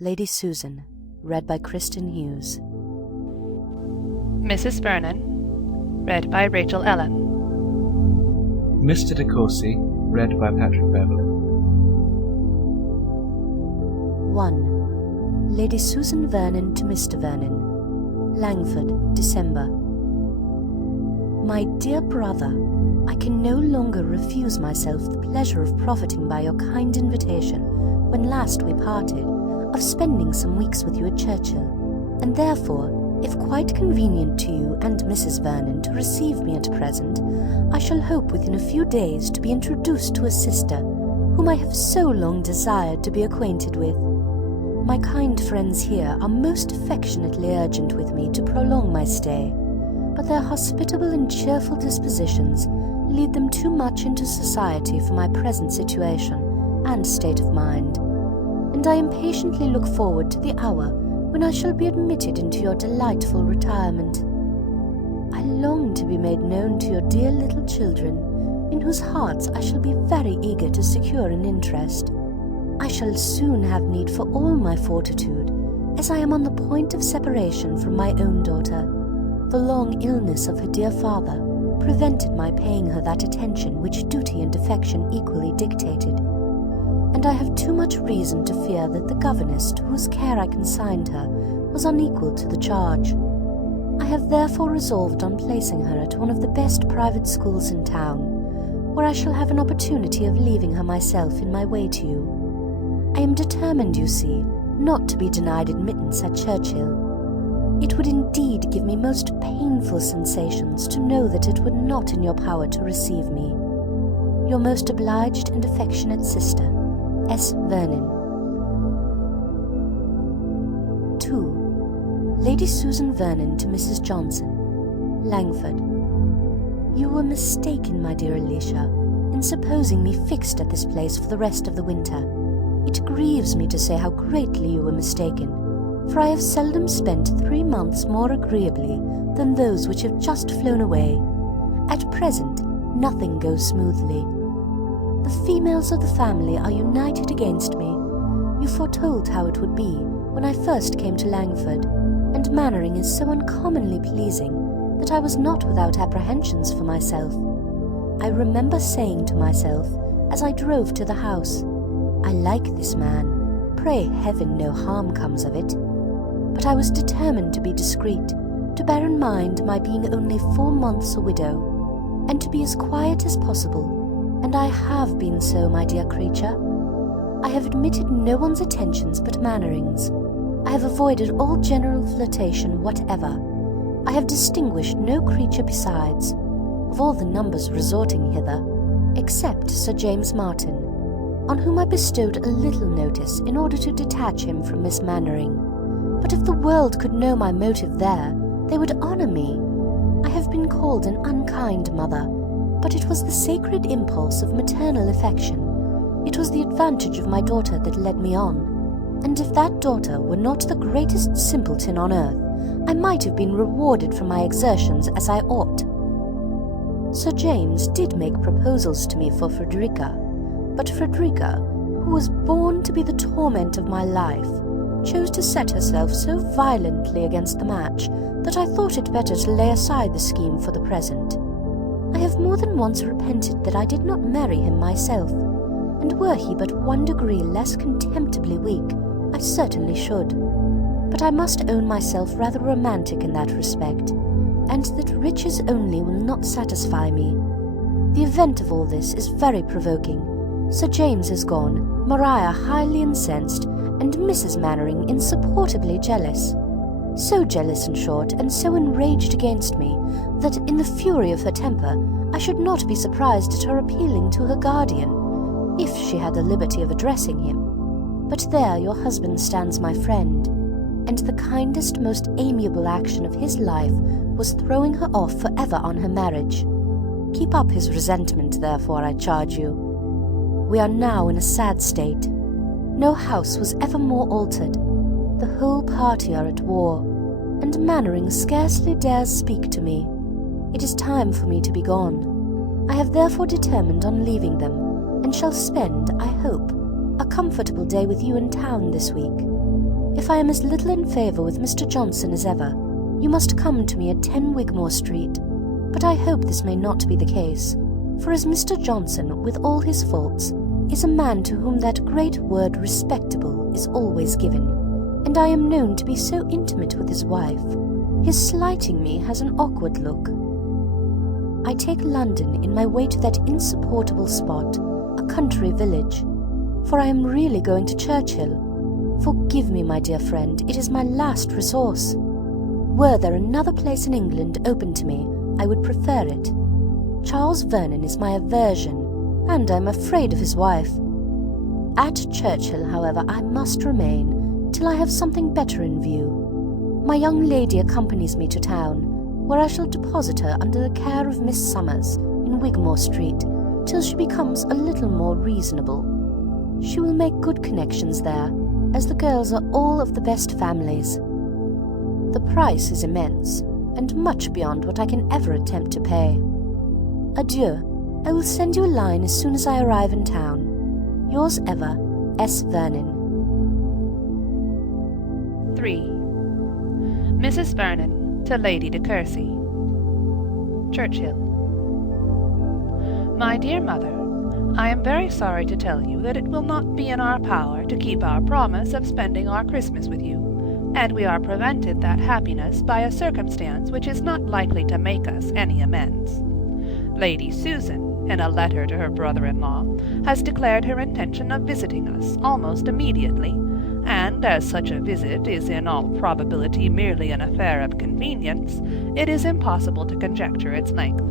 Lady Susan, read by Kristen Hughes. Mrs. Vernon, read by Rachel Ellen. Mr. De Courcy, read by Patrick Beverley. 1. Lady Susan Vernon to Mr. Vernon. Langford, December. My dear brother, I can no longer refuse myself the pleasure of profiting by your kind invitation, when last we parted, of spending some weeks with you at Churchill, and therefore, if quite convenient to you and Mrs. Vernon to receive me at present, I shall hope within a few days to be introduced to a sister, whom I have so long desired to be acquainted with. My kind friends here are most affectionately urgent with me to prolong my stay, but their hospitable and cheerful dispositions lead them too much into society for my present situation and state of mind, and I impatiently look forward to the hour when I shall be admitted into your delightful retirement. I long to be made known to your dear little children, in whose hearts I shall be very eager to secure an interest. I shall soon have need for all my fortitude, as I am on the point of separation from my own daughter. The long illness of her dear father prevented my paying her that attention which duty and affection equally dictated, and I have too much reason to fear that the governess to whose care I consigned her was unequal to the charge. I have therefore resolved on placing her at one of the best private schools in town, where I shall have an opportunity of leaving her myself in my way to you. I am determined, you see, not to be denied admittance at Churchill. It would indeed give me most painful sensations to know that it were not in your power to receive me. Your most obliged and affectionate sister, S. Vernon. 2. Lady Susan Vernon to Mrs. Johnson. Langford. You were mistaken, my dear Alicia, in supposing me fixed at this place for the rest of the winter. It grieves me to say how greatly you were mistaken, for I have seldom spent 3 months more agreeably than those which have just flown away. At present, nothing goes smoothly. The females of the family are united against me. You foretold how it would be when I first came to Langford, and Mannering is so uncommonly pleasing that I was not without apprehensions for myself. I remember saying to myself, as I drove to the house, I like this man, pray heaven no harm comes of it. But I was determined to be discreet, to bear in mind my being only 4 months a widow, and to be as quiet as possible, and I have been so, my dear creature. I have admitted no one's attentions but Mannering's. I have avoided all general flirtation whatever. I have distinguished no creature besides, of all the numbers resorting hither, except Sir James Martin, on whom I bestowed a little notice in order to detach him from Miss Mannering. But if the world could know my motive there, they would honour me. I have been called an unkind mother, but it was the sacred impulse of maternal affection. It was the advantage of my daughter that led me on, and if that daughter were not the greatest simpleton on earth, I might have been rewarded for my exertions as I ought. Sir James did make proposals to me for Frederica, but Frederica, who was born to be the torment of my life, chose to set herself so violently against the match that I thought it better to lay aside the scheme for the present. I have more than once repented that I did not marry him myself, and were he but 1 degree less contemptibly weak, I certainly should. But I must own myself rather romantic in that respect, and that riches only will not satisfy me. The event of all this is very provoking. Sir James is gone, Maria highly incensed, and Mrs. Mannering insupportably jealous. So jealous, in short, and so enraged against me, that in the fury of her temper I should not be surprised at her appealing to her guardian, if she had the liberty of addressing him. But there your husband stands my friend, and the kindest, most amiable action of his life was throwing her off for ever on her marriage. Keep up his resentment, therefore, I charge you. We are now in a sad state. No house was ever more altered. The whole party are at war, and Mannering scarcely dares speak to me. It is time for me to be gone. I have therefore determined on leaving them, and shall spend, I hope, a comfortable day with you in town this week. if I am as little in favour with Mr. Johnson as ever, you must come to me at 10 Wigmore Street. But I hope this may not be the case, for as Mr. Johnson, with all his faults, is a man to whom that great word respectable is always given, and I am known to be so intimate with his wife, his slighting me has an awkward look. I take London in my way to that insupportable spot, a country village, for I am really going to Churchill. Forgive me, my dear friend, it is my last resource. Were there another place in England open to me, I would prefer it. Charles Vernon is my aversion, and I am afraid of his wife. At Churchill, however, I must remain till I have something better in view. My young lady accompanies me to town, where I shall deposit her under the care of Miss Summers in Wigmore Street till she becomes a little more reasonable. She will make good connections there, as the girls are all of the best families. The price is immense, and much beyond what I can ever attempt to pay. Adieu. I will send you a line as soon as I arrive in town. Yours ever, S. Vernon. 3. Mrs. Vernon to Lady de Courcy. Churchill. My dear mother, I am very sorry to tell you that it will not be in our power to keep our promise of spending our Christmas with you, and we are prevented that happiness by a circumstance which is not likely to make us any amends. Lady Susan, in a letter to her brother-in-law, has declared her intention of visiting us almost immediately, and as such a visit is in all probability merely an affair of convenience, it is impossible to conjecture its length.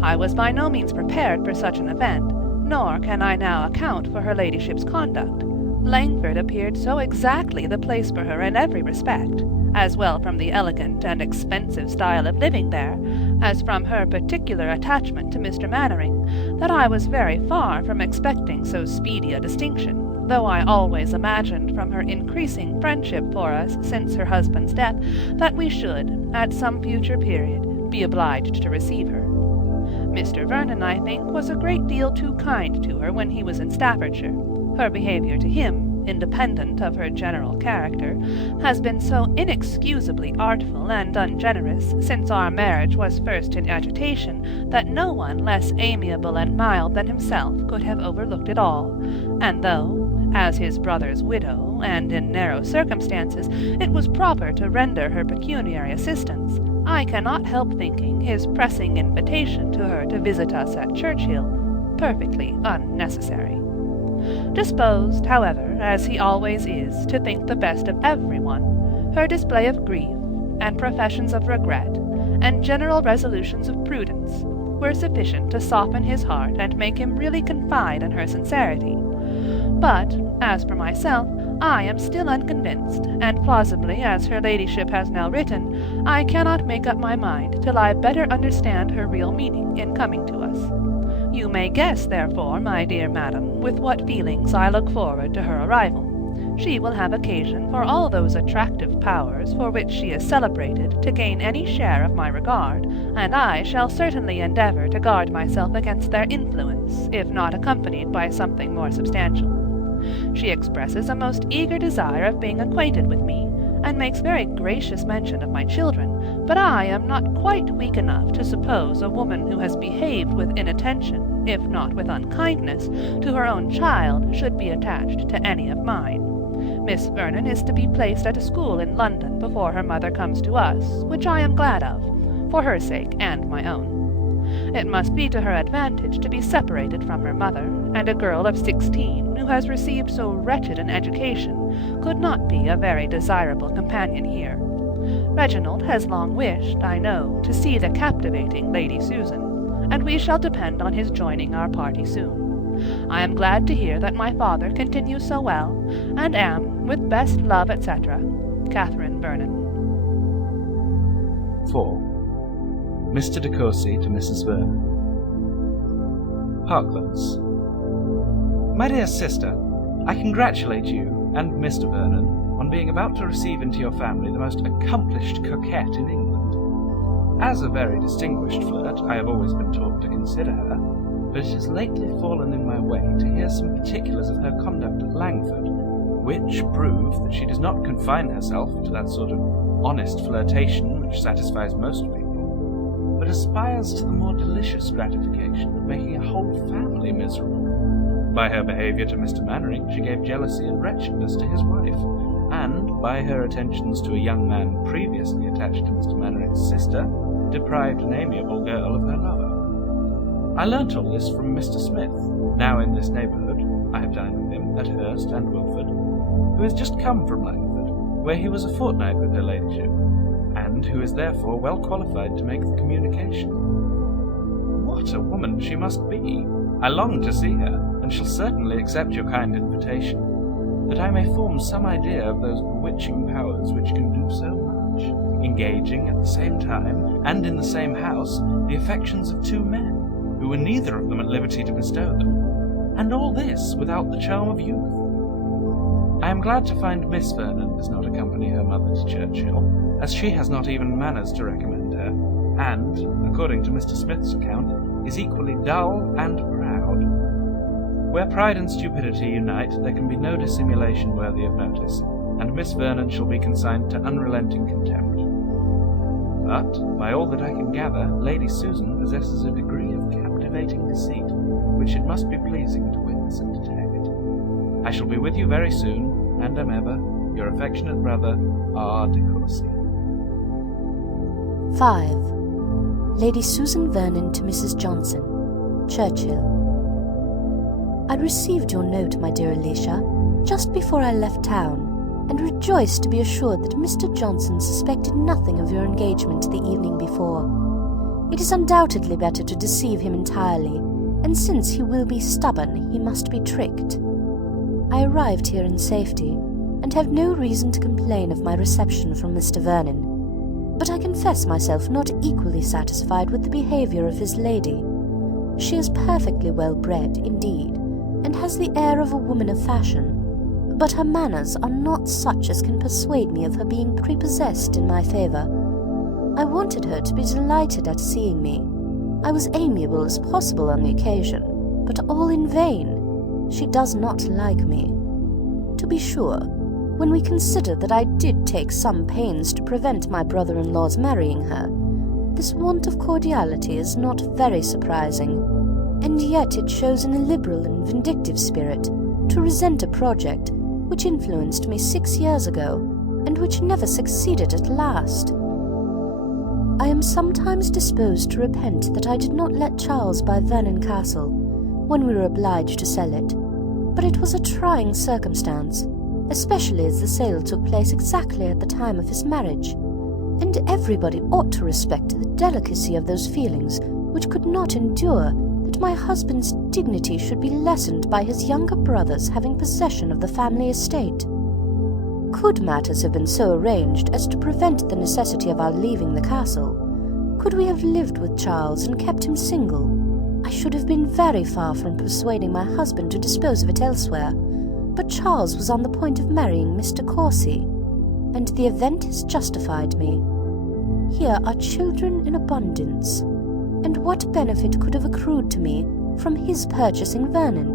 I was by no means prepared for such an event, nor can I now account for her ladyship's conduct. Langford appeared so exactly the place for her in every respect, as well from the elegant and expensive style of living there, as from her particular attachment to Mr. Mannering, that I was very far from expecting so speedy a distinction, though I always imagined from her increasing friendship for us since her husband's death that we should, at some future period, be obliged to receive her. Mr. Vernon, I think, was a great deal too kind to her when he was in Staffordshire. Her behaviour to him, independent of her general character, has been so inexcusably artful and ungenerous since our marriage was first in agitation, that no one less amiable and mild than himself could have overlooked it all, and though, as his brother's widow, and in narrow circumstances, it was proper to render her pecuniary assistance, I cannot help thinking his pressing invitation to her to visit us at Churchill perfectly unnecessary. Disposed, however, as he always is, to think the best of everyone, her display of grief, and professions of regret, and general resolutions of prudence, were sufficient to soften his heart and make him really confide in her sincerity. But, as for myself, I am still unconvinced, and plausibly as her ladyship has now written, I cannot make up my mind till I better understand her real meaning in coming to us. You may guess, therefore, my dear madam, with what feelings I look forward to her arrival. She will have occasion for all those attractive powers for which she is celebrated to gain any share of my regard, and I shall certainly endeavour to guard myself against their influence, if not accompanied by something more substantial. She expresses a most eager desire of being acquainted with me, and makes very gracious mention of my children, but I am not quite weak enough to suppose a woman who has behaved with inattention, if not with unkindness, to her own child should be attached to any of mine. Miss Vernon is to be placed at a school in London before her mother comes to us, which I am glad of, for her sake and my own. It must be to her advantage to be separated from her mother, and a girl of 16, who has received so wretched an education, could not be a very desirable companion here. Reginald has long wished, I know, to see the captivating Lady Susan, and we shall depend on his joining our party soon. I am glad to hear that my father continues so well, and am, with best love, etc., Catherine Vernon. 4. Mr. de Courcy to Mrs. Vernon. Parklands. My dear sister, I congratulate you and Mr. Vernon on being about to receive into your family the most accomplished coquette in England. As a very distinguished flirt, I have always been taught to consider her, but it has lately fallen in my way to hear some particulars of her conduct at Langford, which prove that she does not confine herself to that sort of honest flirtation which satisfies most people, but aspires to the more delicious gratification of making a whole family miserable. By her behaviour to Mr. Mannering she gave jealousy and wretchedness to his wife, and by her attentions to a young man previously attached to Mr. Mannering's sister, deprived an amiable girl of her lover. I learnt all this from Mr. Smith, now in this neighbourhood. I have dined with him at Hurst and Wilford, who has just come from Langford, where he was a fortnight with her ladyship, and who is therefore well qualified to make the communication. What a woman she must be! I long to see her, and shall certainly accept your kind invitation, that I may form some idea of those bewitching powers which can do so much, engaging at the same time, and in the same house, the affections of two men, who were neither of them at liberty to bestow them, and all this without the charm of youth. I am glad to find Miss Vernon does not accompany her mother to Churchill, as she has not even manners to recommend her, and, according to Mr. Smith's account, is equally dull and proud. Where pride and stupidity unite, there can be no dissimulation worthy of notice, and Miss Vernon shall be consigned to unrelenting contempt. But, by all that I can gather, Lady Susan possesses a degree of captivating deceit, which it must be pleasing to witness and detect. I shall be with you very soon, and am ever your affectionate brother, R. de Courcy. 5. Lady Susan Vernon to Mrs. Johnson, Churchill. I received your note, my dear Alicia, just before I left town, and rejoiced to be assured that Mr. Johnson suspected nothing of your engagement the evening before. It is undoubtedly better to deceive him entirely, and since he will be stubborn, he must be tricked. I arrived here in safety, and have no reason to complain of my reception from Mr. Vernon, but I confess myself not equally satisfied with the behaviour of his lady. She is perfectly well bred, indeed, and has the air of a woman of fashion, but her manners are not such as can persuade me of her being prepossessed in my favour. I wanted her to be delighted at seeing me. I was amiable as possible on the occasion, but all in vain. She does not like me. To be sure, when we consider that I did take some pains to prevent my brother-in-law's marrying her, this want of cordiality is not very surprising, and yet it shows an illiberal and vindictive spirit to resent a project which influenced me 6 years ago, and which never succeeded at last. I am sometimes disposed to repent that I did not let Charles buy Vernon Castle, when we were obliged to sell it, but it was a trying circumstance, especially as the sale took place exactly at the time of his marriage, and everybody ought to respect the delicacy of those feelings which could not endure that my husband's dignity should be lessened by his younger brothers having possession of the family estate. Could matters have been so arranged as to prevent the necessity of our leaving the castle, could we have lived with Charles and kept him single, I should have been very far from persuading my husband to dispose of it elsewhere, but Charles was on the point of marrying Mr. Courcy, and the event has justified me. Here are children in abundance, and what benefit could have accrued to me from his purchasing Vernon?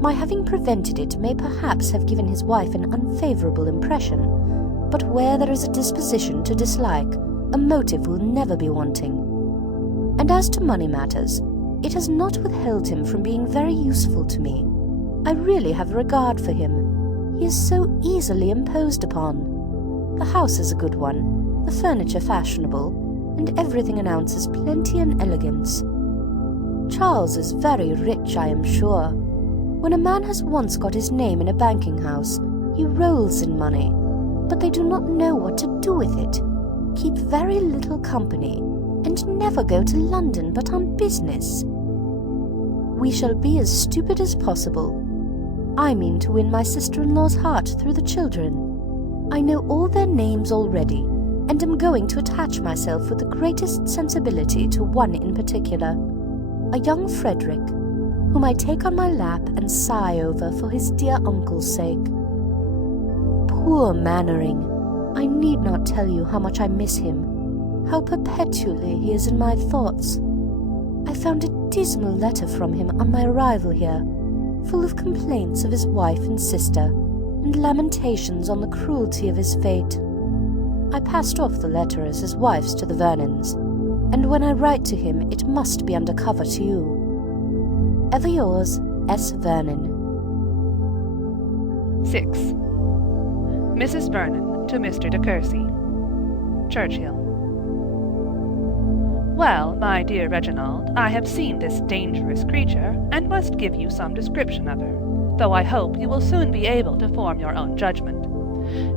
My having prevented it may perhaps have given his wife an unfavourable impression, but where there is a disposition to dislike, a motive will never be wanting. And as to money matters, it has not withheld him from being very useful to me. I really have a regard for him. He is so easily imposed upon. The house is a good one, the furniture fashionable, and everything announces plenty and elegance. Charles is very rich, I am sure. When a man has once got his name in a banking house, he rolls in money, but they do not know what to do with it, keep very little company, and never go to London but on business. We shall be as stupid as possible. I mean to win my sister-in-law's heart through the children. I know all their names already, and am going to attach myself with the greatest sensibility to one in particular, a young Frederick, whom I take on my lap and sigh over for his dear uncle's sake. Poor Mannering! I need not tell you how much I miss him, how perpetually he is in my thoughts. I found a dismal letter from him on my arrival here, full of complaints of his wife and sister, and lamentations on the cruelty of his fate. I passed off the letter as his wife's to the Vernons, and when I write to him it must be under cover to you. Ever yours, S. Vernon. 6. Mrs. Vernon to Mr. de Courcy. Churchill. Well, my dear Reginald, I have seen this dangerous creature, and must give you some description of her, though I hope you will soon be able to form your own judgment.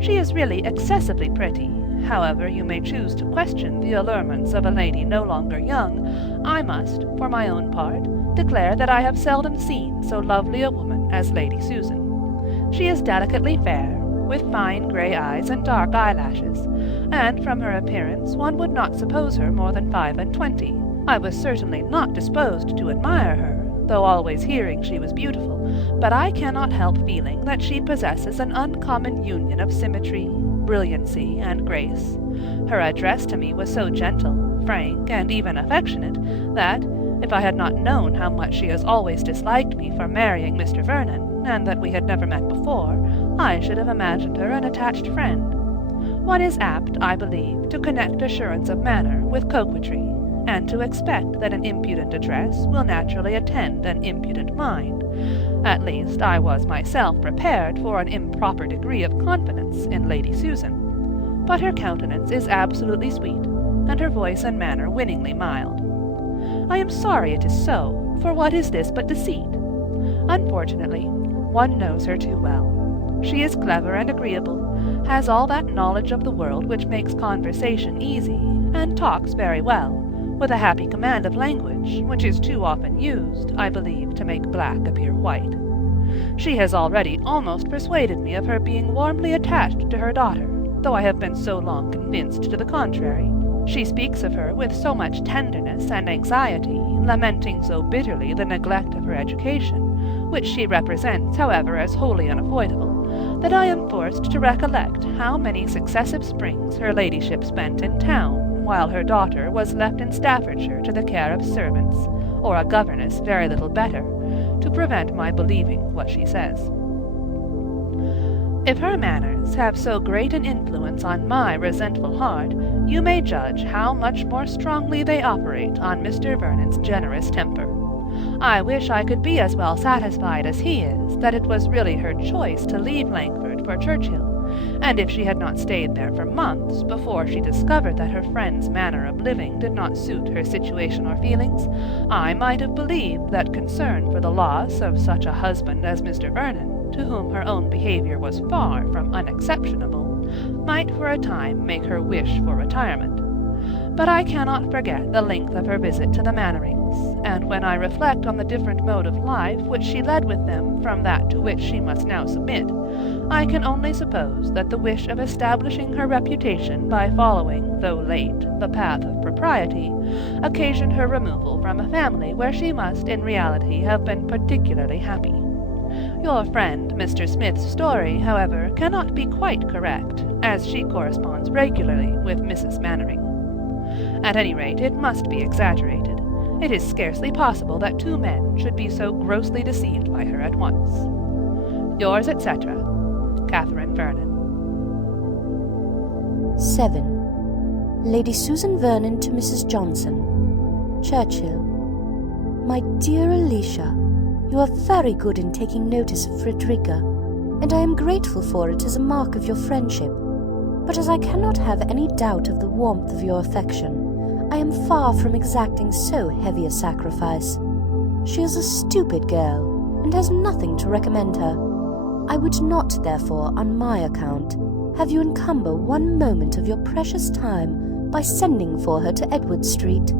She is really excessively pretty. However you may choose to question the allurements of a lady no longer young, I must, for my own part, declare that I have seldom seen so lovely a woman as Lady Susan. She is delicately fair, with fine grey eyes and dark eyelashes, and from her appearance one would not suppose her more than 25. I was certainly not disposed to admire her, though always hearing she was beautiful, but I cannot help feeling that she possesses an uncommon union of symmetry, brilliancy, and grace. Her address to me was so gentle, frank, and even affectionate, that, if I had not known how much she has always disliked me for marrying Mr. Vernon, and that we had never met before, I should have imagined her an attached friend. One is apt, I believe, to connect assurance of manner with coquetry, and to expect that an impudent address will naturally attend an impudent mind. At least I was myself prepared for an improper degree of confidence in Lady Susan. But her countenance is absolutely sweet, and her voice and manner winningly mild. I am sorry it is so, for what is this but deceit? Unfortunately, one knows her too well. She is clever and agreeable, has all that knowledge of the world which makes conversation easy, and talks very well, with a happy command of language, which is too often used, I believe, to make black appear white. She has already almost persuaded me of her being warmly attached to her daughter, though I have been so long convinced to the contrary. She speaks of her with so much tenderness and anxiety, lamenting so bitterly the neglect of her education, which she represents, however, as wholly unavoidable, that I am forced to recollect how many successive springs her ladyship spent in town, while her daughter was left in Staffordshire to the care of servants, or a governess very little better, to prevent my believing what she says. If her manners have so great an influence on my resentful heart, you may judge how much more strongly they operate on Mr. Vernon's generous temper. I wish I could be as well satisfied as he is that it was really her choice to leave Langford for Churchill, and if she had not stayed there for months before she discovered that her friend's manner of living did not suit her situation or feelings, I might have believed that concern for the loss of such a husband as Mr. Vernon, to whom her own behaviour was far from unexceptionable, might for a time make her wish for retirement. But I cannot forget the length of her visit to the Mannerings, and when I reflect on the different mode of life which she led with them from that to which she must now submit, I can only suppose that the wish of establishing her reputation by following, though late, the path of propriety, occasioned her removal from a family where she must in reality have been particularly happy. Your friend Mr. Smith's story, however, cannot be quite correct, as she corresponds regularly with Mrs. Mannering. At any rate, it must be exaggerated. It is scarcely possible that two men should be so grossly deceived by her at once. Yours, etc., Catherine Vernon. 7. Lady Susan Vernon to Mrs. Johnson. Churchill. My dear Alicia, you are very good in taking notice of Frederica, and I am grateful for it as a mark of your friendship. But as I cannot have any doubt of the warmth of your affection, I am far from exacting so heavy a sacrifice. She is a stupid girl, and has nothing to recommend her. I would not, therefore, on my account, have you encumber one moment of your precious time by sending for her to Edward Street,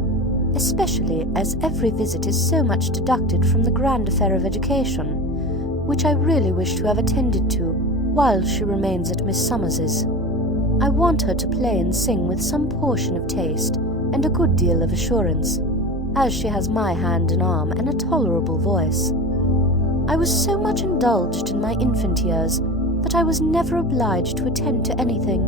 especially as every visit is so much deducted from the grand affair of education, which I really wish to have attended to while she remains at Miss Summers's. I want her to play and sing with some portion of taste and a good deal of assurance, as she has my hand and arm and a tolerable voice. I was so much indulged in my infant years that I was never obliged to attend to anything,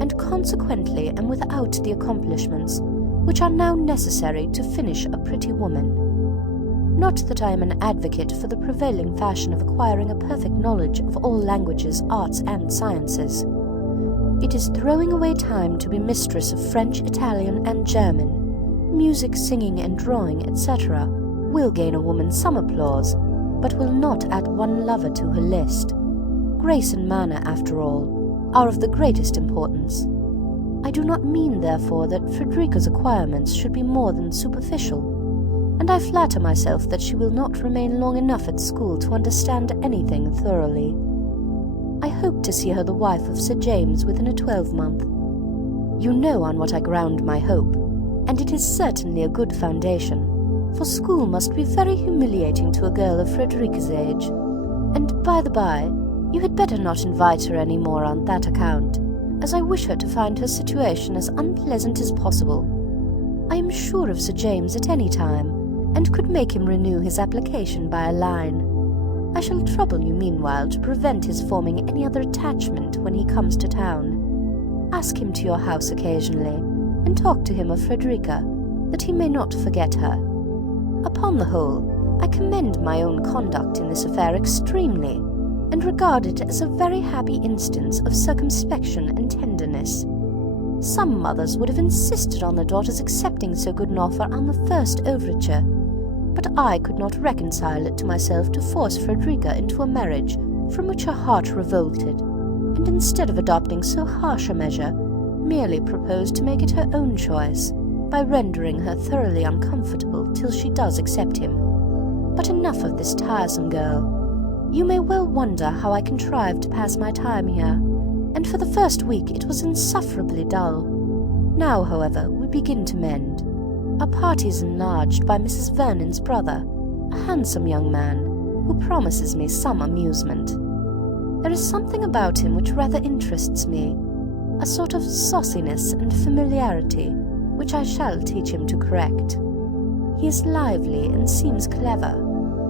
and consequently am without the accomplishments which are now necessary to finish a pretty woman. Not that I am an advocate for the prevailing fashion of acquiring a perfect knowledge of all languages, arts, and sciences. It is throwing away time to be mistress of French, Italian, and German. Music, singing, and drawing, etc., will gain a woman some applause, but will not add one lover to her list. Grace and manner, after all, are of the greatest importance. I do not mean, therefore, that Frederica's acquirements should be more than superficial, and I flatter myself that she will not remain long enough at school to understand anything thoroughly. I hope to see her the wife of Sir James within a 12-month. You know on what I ground my hope, and it is certainly a good foundation, for school must be very humiliating to a girl of Frederica's age. And by the by, you had better not invite her any more on that account, as I wish her to find her situation as unpleasant as possible. I am sure of Sir James at any time, and could make him renew his application by a line. I shall trouble you meanwhile to prevent his forming any other attachment when he comes to town. Ask him to your house occasionally, and talk to him of Frederica, that he may not forget her. Upon the whole, I commend my own conduct in this affair extremely, and regard it as a very happy instance of circumspection and tenderness. Some mothers would have insisted on their daughters accepting so good an offer on the first overture, but I could not reconcile it to myself to force Frederica into a marriage from which her heart revolted, and instead of adopting so harsh a measure, merely proposed to make it her own choice, by rendering her thoroughly uncomfortable till she does accept him. But enough of this tiresome girl. You may well wonder how I contrived to pass my time here, and for the first week it was insufferably dull. Now, however, we begin to mend. Our party is enlarged by Mrs. Vernon's brother, a handsome young man, who promises me some amusement. There is something about him which rather interests me, a sort of sauciness and familiarity, which I shall teach him to correct. He is lively and seems clever,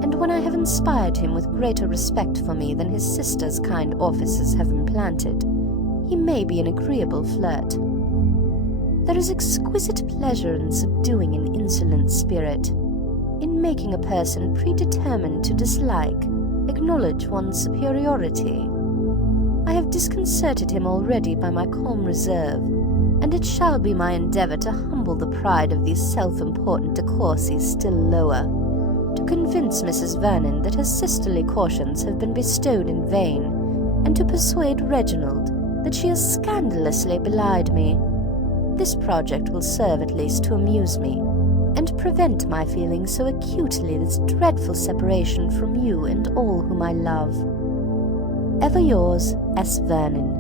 and when I have inspired him with greater respect for me than his sister's kind offices have implanted, he may be an agreeable flirt. There is exquisite pleasure in subduing an insolent spirit, in making a person predetermined to dislike acknowledge one's superiority. I have disconcerted him already by my calm reserve, and it shall be my endeavour to humble the pride of these self-important de Courcys still lower, to convince Mrs. Vernon that her sisterly cautions have been bestowed in vain, and to persuade Reginald that she has scandalously belied me. This project will serve at least to amuse me, and prevent my feeling so acutely this dreadful separation from you and all whom I love. Ever yours, S. Vernon.